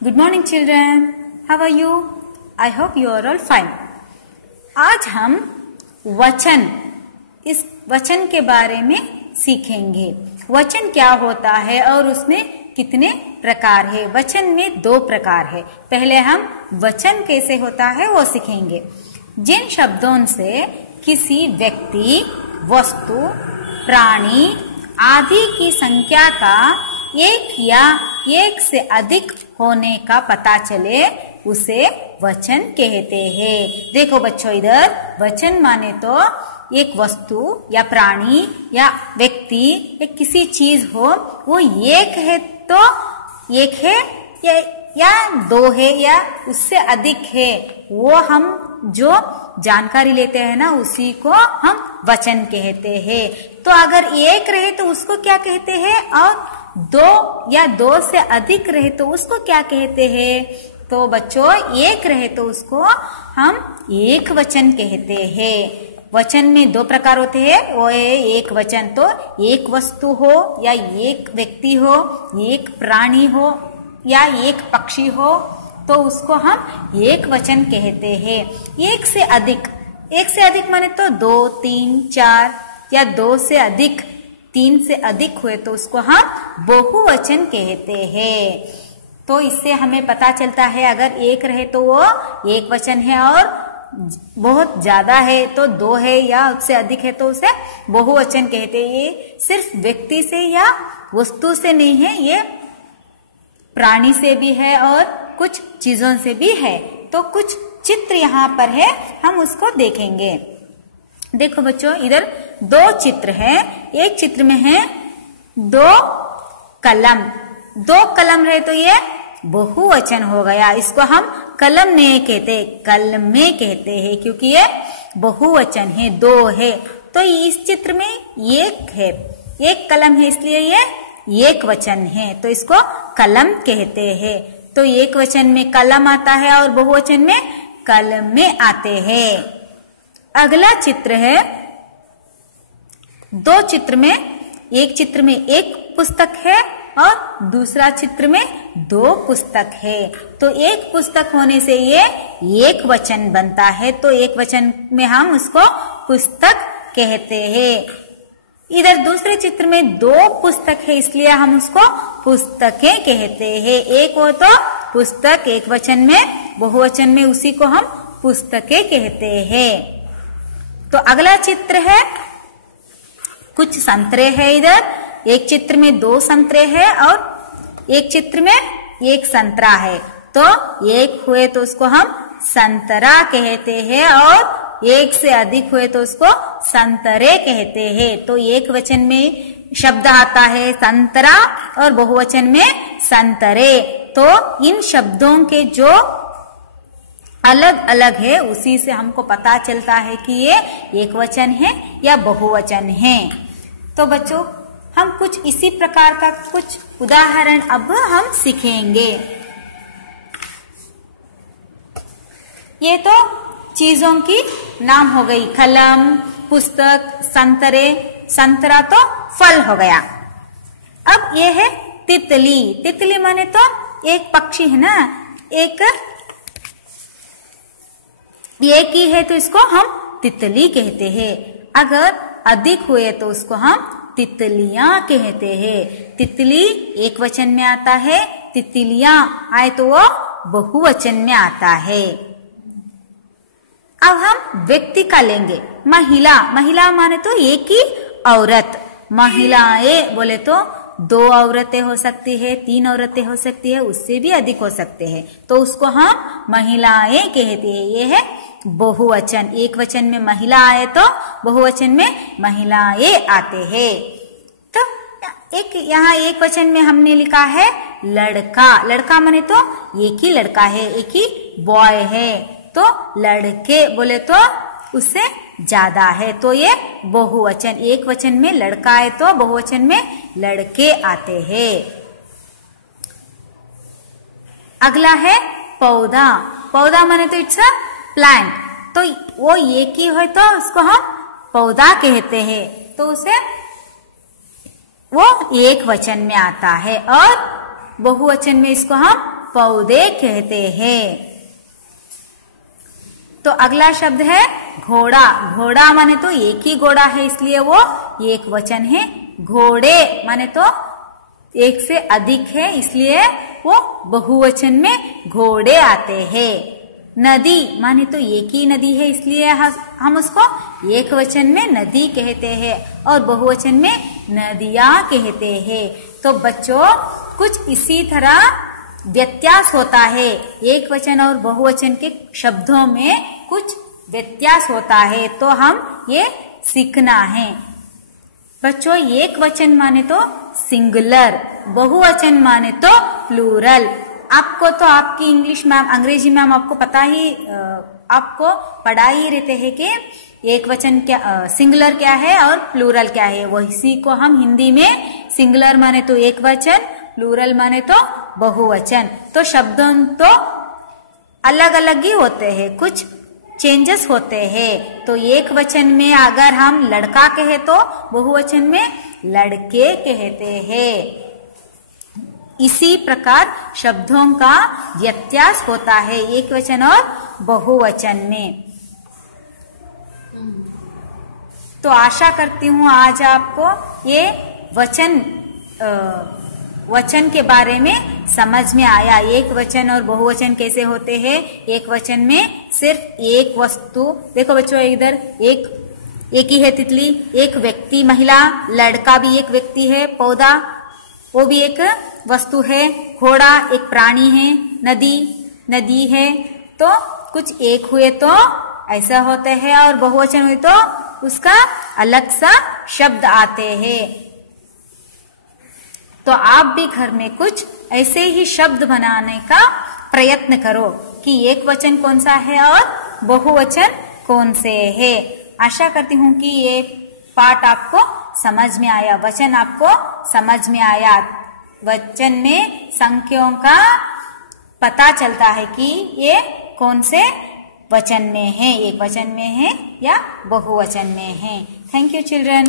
Good morning children. How are you? I hope you are all fine. आज हम वचन, इस वचन के बारे में सीखेंगे। वचन क्या होता है और उसमें कितने प्रकार है। वचन में 2 प्रकार है। पहले हम वचन कैसे होता है वो सीखेंगे। जिन शब्दों से किसी व्यक्ति, वस्तु, प्राणी आदि की संख्या का एक या एक से अधिक होने का पता चले उसे वचन कहते हैं। देखो बच्चों, इधर वचन माने तो एक वस्तु या प्राणी या व्यक्ति या किसी चीज हो, वो एक है तो एक है या 2 है या उससे अधिक है, वो हम जो जानकारी लेते हैं ना उसी को हम वचन कहते हैं। तो अगर एक रहे तो उसको क्या कहते हैं, और 2 या 2 से अधिक रहे तो उसको क्या कहते हैं। तो बच्चों, एक रहे तो उसको हम एक वचन कहते हैं। वचन में 2 प्रकार होते हैं। वो है एक वचन तो एक वस्तु हो या एक व्यक्ति हो, एक प्राणी हो या एक पक्षी हो, तो उसको हम एक वचन कहते हैं। एक से अधिक माने तो 2, 3, 4 या 2 से अधिक, 3 से अधिक हुए तो उसको हम बहुवचन कहते हैं। तो इससे हमें पता चलता है अगर एक रहे तो वो एक वचन है और बहुत ज्यादा है तो 2 है या उससे अधिक है तो उसे बहुवचन कहते हैं। ये सिर्फ व्यक्ति से या वस्तु से नहीं है, ये प्राणी से भी है और कुछ चीजों से भी है। तो कुछ चित्र यहाँ पर है, हम उसको देखेंगे। देखो बच्चों, इधर 2 चित्र है। एक चित्र में है 2 कलम। 2 कलम रहे तो ये बहुवचन हो गया। इसको हम कलम नहीं कहते, कलमे कहते हैं, क्योंकि ये बहुवचन है, 2 है। तो इस चित्र में एक है, एक कलम है, इसलिए ये एक वचन है, तो इसको कलम कहते हैं। तो एक वचन में कलम आता है और बहुवचन में कलमे आते हैं। अगला चित्र है 2 चित्र में, एक चित्र में एक पुस्तक है और दूसरा चित्र में 2 पुस्तक है। तो एक पुस्तक होने से ये एक वचन बनता है, तो एक वचन में हम उसको पुस्तक कहते हैं। इधर दूसरे चित्र में 2 पुस्तक है, इसलिए हम उसको पुस्तकें कहते हैं। एक हो तो पुस्तक एक वचन में, बहुवचन में उसी को हम पुस्तकें कहते हैं। तो अगला चित्र है कुछ संतरे है। इधर एक चित्र में 2 संतरे है और एक चित्र में 1 संतरा है। तो एक हुए तो उसको हम संतरा कहते हैं और एक से अधिक हुए तो उसको संतरे कहते हैं। तो एक वचन में शब्द आता है संतरा और बहुवचन में संतरे। तो इन शब्दों के जो अलग अलग है उसी से हमको पता चलता है कि ये एक वचन है या बहुवचन है। तो बच्चों, हम कुछ इसी प्रकार का कुछ उदाहरण अब हम सीखेंगे। ये तो चीजों की नाम हो गई, कलम, पुस्तक, संतरे, संतरा तो फल हो गया। अब ये है तितली। तितली माने तो एक पक्षी है ना, एक ही है तो इसको हम तितली कहते हैं। अगर अधिक हुए तो उसको हम तितलियां कहते हैं। तितली एक वचन में आता है, तितलियां आए तो वो बहुवचन में आता है। अब हम व्यक्ति का लेंगे। महिला। महिला माने तो एक ही औरत। महिलाएं बोले तो 2 औरतें हो सकती है, 3 औरतें हो सकती है, उससे भी अधिक हो सकते हैं, तो उसको हम महिलाएं कहते हैं। ये है बहुवचन। एक वचन में महिला आए तो बहुवचन में महिलाएं आते हैं। तो एक यहाँ एक वचन में हमने लिखा है लड़का। लड़का माने तो एक ही लड़का है, एक ही बॉय है। तो लड़के बोले तो उससे ज्यादा है, तो ये बहुवचन। एक वचन में लड़का है तो बहुवचन में लड़के आते हैं। अगला है पौधा। पौधा माने तो इट्स अ प्लांट। तो वो एक ही है तो उसको हम पौधा कहते हैं, तो उसे वो एक वचन में आता है और बहुवचन में इसको हम पौधे कहते हैं। तो अगला शब्द है घोड़ा। घोड़ा माने तो एक ही घोड़ा है इसलिए वो एक वचन है। घोड़े माने तो एक से अधिक है इसलिए वो बहुवचन में घोड़े आते हैं। नदी माने तो एक ही नदी है इसलिए हम उसको एक वचन में नदी कहते हैं और बहुवचन में नदियां कहते हैं। तो बच्चों कुछ इसी तरह व्यत्यास होता है, एक वचन और बहुवचन के शब्दों में कुछ व्यत्यास होता है, तो हम ये सीखना है। बच्चों एक वचन माने तो सिंगुलर, बहुवचन माने तो प्लूरल। आपको तो आपकी इंग्लिश मैम, अंग्रेजी मैम आपको पता ही, आपको पढ़ा ही रहते हैं कि एक वचन क्या, सिंगुलर क्या है और प्लूरल क्या है। वही को हम हिंदी में सिंगुलर माने तो एक वचन, प्लूरल माने तो बहुवचन। तो शब्द तो अलग अलग ही होते हैं, कुछ चेंजेस होते हैं। तो एक वचन में अगर हम लड़का कहे तो बहुवचन में लड़के कहते हैं। इसी प्रकार शब्दों का व्यत्यास होता है एक वचन और बहुवचन में। तो आशा करती हूँ आज आपको ये वचन के बारे में समझ में आया। एक वचन और बहुवचन कैसे होते हैं। एक वचन में सिर्फ एक वस्तु, देखो बच्चों इधर एक ही है तितली, एक व्यक्ति, महिला, लड़का भी एक व्यक्ति है, पौधा वो भी एक वस्तु है, घोड़ा एक प्राणी है, नदी है। तो कुछ एक हुए तो ऐसा होते हैं और बहुवचन हुए तो उसका अलग सा शब्द आते हैं। तो आप भी घर में कुछ ऐसे ही शब्द बनाने का प्रयत्न करो कि एक वचन कौन सा है और बहुवचन कौन से है। आशा करती हूँ कि ये पाठ आपको समझ में आया, वचन आपको समझ में आया। वचन में संख्याओं का पता चलता है कि ये कौन से वचन में है, एक वचन में है या बहुवचन में है। Thank you children.